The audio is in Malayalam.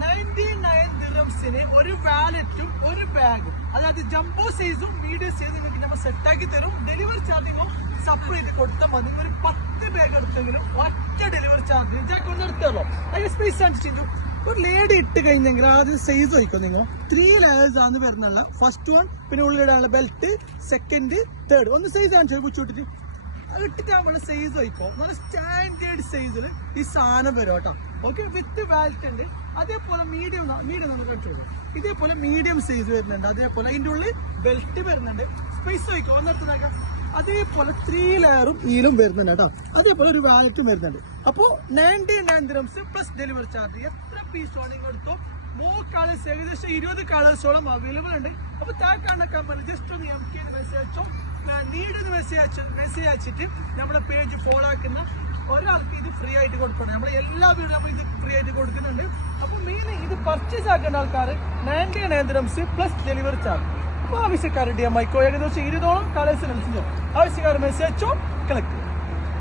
99 ദിർഹംസിന് ഒരു വാലറ്റും ഒരു ബാഗും, അതായത് ജംബോ സൈസും മീഡിയം സൈസും നിങ്ങൾക്ക് നമ്മൾ സെറ്റാക്കി തരും. ഡെലിവറി ചാർജിങ്ങോ സെപ്പറേറ്റ് കൊടുത്താൽ മതി. ഒരു 10 ബാഗ് എടുത്തെങ്കിലും ഒറ്റ ഡെലിവറി ചാർജ് ജാക്ക് ഒന്ന് എടുത്തല്ലോ. അതിന് സ്പേസ് അനുസരിച്ചു ഒരു ലേഡി ഇട്ട് കഴിഞ്ഞെങ്കിൽ ആദ്യം സൈസ് വയ്ക്കും. നിങ്ങൾ 3 ലെയേഴ്സ് ആണ് വരുന്നുള്ള. ഫസ്റ്റ് വൺ, പിന്നെ ഉള്ളിടാനുള്ള ബെൽറ്റ്, സെക്കൻഡ്, തേർഡ്. ഒന്ന് സൈസ് അനുസരിച്ച് വെച്ചിട്ട് ഇട്ടിട്ട് നമ്മള് സൈസ് വയ്ക്കും. നല്ല സ്റ്റാൻഡേർഡ് സൈസിൽ ഈ സാധനം വരും കേട്ടോ. ഓക്കെ, വിത്ത് വാലറ്റ് ഉണ്ട്. അതേപോലെ മീഡിയം നമ്മൾ കണ്ടിട്ടുള്ളൂ. ഇതേപോലെ മീഡിയം സൈസ് വരുന്നുണ്ട്. അതേപോലെ അതിൻ്റെ ഉള്ളിൽ ബെൽറ്റ് വരുന്നുണ്ട്. സ്പേസ് വയ്ക്കും ഒന്നെടുത്ത്. അതേപോലെ 3 ലെയറും ഈലും വരുന്നുണ്ട് കേട്ടോ. അതേപോലെ ഒരു വാലറ്റും വരുന്നുണ്ട്. അപ്പോൾ 99 ദിർഹംസ് പ്ലസ് ഡെലിവറി ചാർജ്. എത്ര പീസ് വേണമെങ്കിൽ എടുത്തോ. 3 കളേഴ്സ്, ഏകദേശം 20 കളേഴ്സോളം അവൈലബിൾ ഉണ്ട്. അപ്പോൾ താഴെ കമ്പനി ജസ്റ്റ് ഒന്ന് നമുക്ക് മെസ്സേജ് അയച്ചോ. നീഡ് മെസ്സേജ് അയച്ചിട്ട് നമ്മുടെ പേജ് ഫോളോ ആക്കുന്ന ഒരാൾക്ക് ഇത് ഫ്രീ ആയിട്ട് കൊടുക്കണം. നമ്മൾ എല്ലാ വീടും നമ്മൾ ഇത് ഫ്രീ ആയിട്ട് കൊടുക്കുന്നുണ്ട്. അപ്പോൾ മെയിൻ ഇത് പർച്ചേസ് ആക്കേണ്ട ആൾക്കാർ 99 ദിർഹംസ് പ്ലസ് ഡെലിവറി ചാർജ്. അപ്പോൾ ആവശ്യക്കാരുടെ മൈക്കോ ഏകദേശം 20ഓളം കളേഴ്സിനനുസരിച്ചോ ആവശ്യക്കാർ മെസ്സേജ് അയച്ചോ കളക്ട്.